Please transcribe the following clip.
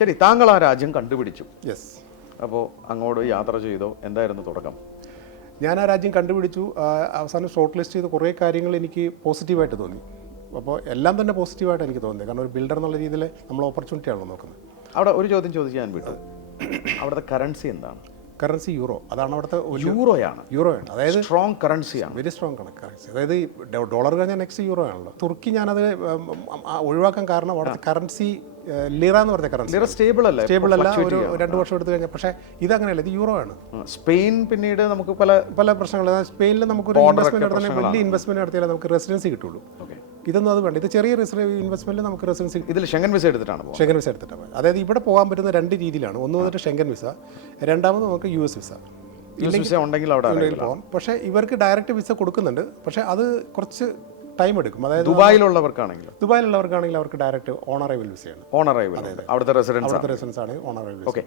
ശരി താങ്കൾ ആ രാജ്യം കണ്ടുപിടിച്ചു. യെസ് അപ്പോൾ അങ്ങോട്ട് യാത്ര ചെയ്തോ? എന്തായിരുന്നു തുടക്കം? ഞാൻ ആ രാജ്യം കണ്ടുപിടിച്ചു. അവസാനം ഷോർട്ട് ലിസ്റ്റ് ചെയ്ത കുറേ കാര്യങ്ങൾ എനിക്ക് പോസിറ്റീവായിട്ട് തോന്നി. അപ്പോൾ എല്ലാം തന്നെ പോസിറ്റീവായിട്ട് എനിക്ക് തോന്നി കാരണം ഒരു ബിൽഡർ എന്നുള്ള രീതിയിൽ നമ്മൾ ഓപ്പർച്യൂണിറ്റി ആണല്ലോ നോക്കുന്നത്. അവിടെ ഒരു ചോദ്യം ചോദിച്ച് ഞാൻ വിട്ടു. അവിടുത്തെ കറൻസി എന്താണ്? കറൻസി യൂറോ അതാണ് അവിടുത്തെ യൂറോയാണ് യൂറോയാണ് യൂറോ ആണ് അതായത് സ്ട്രോങ് കറൻസിയാണ് വെരി സ്ട്രോങ് കറൻസി അതായത് ഡോളർ കഴിഞ്ഞാൽ നെക്സ്റ്റ് യൂറോ ആണല്ലോ. തുർക്കി ഞാനത് ഒഴിവാക്കാൻ കാരണം അവിടുത്തെ കറൻസി ലിറ എന്ന് പറഞ്ഞ കറൻസി ലിറ സ്റ്റേബിൾ അല്ല സ്റ്റേബിൾ അല്ല ഒരു രണ്ട് വർഷം എടുത്തു കഴിഞ്ഞാൽ. പക്ഷേ ഇത് അങ്ങനെയല്ല ഇത് യൂറോ ആണ്. സ്പെയിൻ പിന്നീട് നമുക്ക് പല പല പ്രശ്നങ്ങൾ. സ്പെയിനിൽ നമുക്കൊരു ഇൻവെസ്റ്റ്മെന്റ് നടത്തണമെങ്കിൽ വലിയ ഇൻവെസ്റ്റ്മെന്റ് നടത്തിയാലേ നമുക്ക് റെസിഡൻസി കിട്ടുള്ളൂ. ഓക്കെ ഇതൊന്നും അത് വേണ്ട. ഇത് ചെറിയ ഇൻവെസ്റ്റ്മെന്റ് നമുക്ക് റെസിഡൻസി ഇതിൽ ഷെങ്കൻ വിസ എടുത്തിട്ടാണ് ഷെങ്കൻ വിസ എടുത്തിട്ടാണ് അതായത് ഇവിടെ പോകാൻ പറ്റുന്ന രണ്ട് രീതിയിലാണ്. ഒന്ന് വന്നിട്ട് ഷെങ്കൻ വിസ രണ്ടാമത് നമുക്ക് യു എസ് വിസ വിസ ഉണ്ടെങ്കിൽ അവിടെ പോകാം പക്ഷേ ഇവർക്ക് ഡയറക്റ്റ് വിസ കൊടുക്കുന്നുണ്ട്. പക്ഷേ അത് കുറച്ച് ടൈം എടുക്കും. അതായത് ദുബായിലുള്ളവർക്കാണെങ്കിൽ ദുബായിലുള്ളവർക്കാണെങ്കിൽ അവർക്ക് ഡയറക്റ്റ് ഓണറൈവൽ വിസയാണ് ഓണറൈവൽ അവിടുത്തെ റെസിഡൻസ് അവിടുത്തെ റെസിഡൻസ് ആണ് ഓണറൈവൽ ഓക്കെ